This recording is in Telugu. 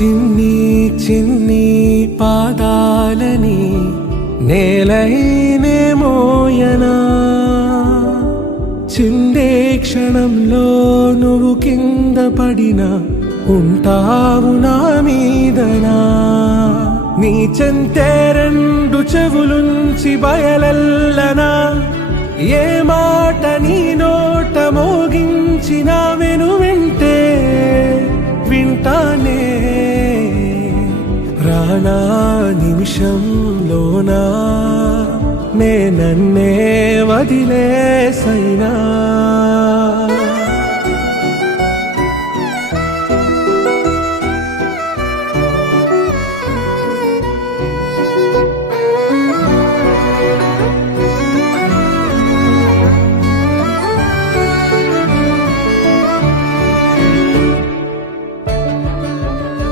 చిన్ని చిన్ని పాదాలని నేలైనే మోయనా, చిందే క్షణంలో నువ్వు కింద పడినా ఉంటావు నా మీదనా. నీ చెంతే రెండు చెవులుంచి బయలెల్లనా, ఏ మాట నీ నోట మోగించిన వెను వింటే వింటానే. రానా నిమిషంలోనా నే నన్నే వదిలేసైనా.